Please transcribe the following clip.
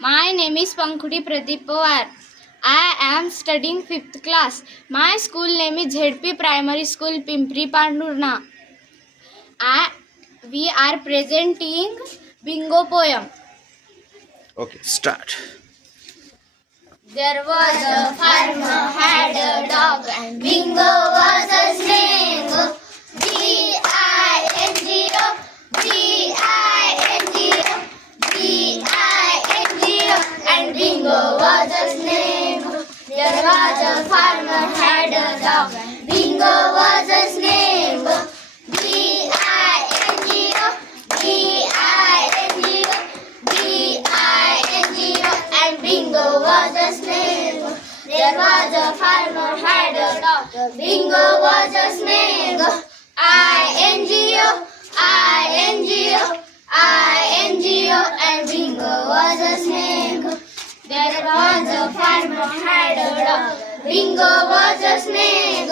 My name is Pankhudi Pradeep Pawar. I am studying 5th class. My school name is ZP Primary School, Pimpri Pandurna. We are presenting bingo poem. Okay, start. There was a farmer had a dog and bingo was his name. B-I-N-G-O, B-I-N-G-O, B-I-N-G-O, and bingo was his name. There was a farmer had a dog and bingo was his name. B-I-N-G-O, B-I-N-G-O, B-I-N-G-O, and bingo was his name. There was a farmer had a dog, bingo was his name. I-N-G-O, I-N-G-O, I-N-G-O, and bingo was his name. There was a farmer had a dog, bingo was his name.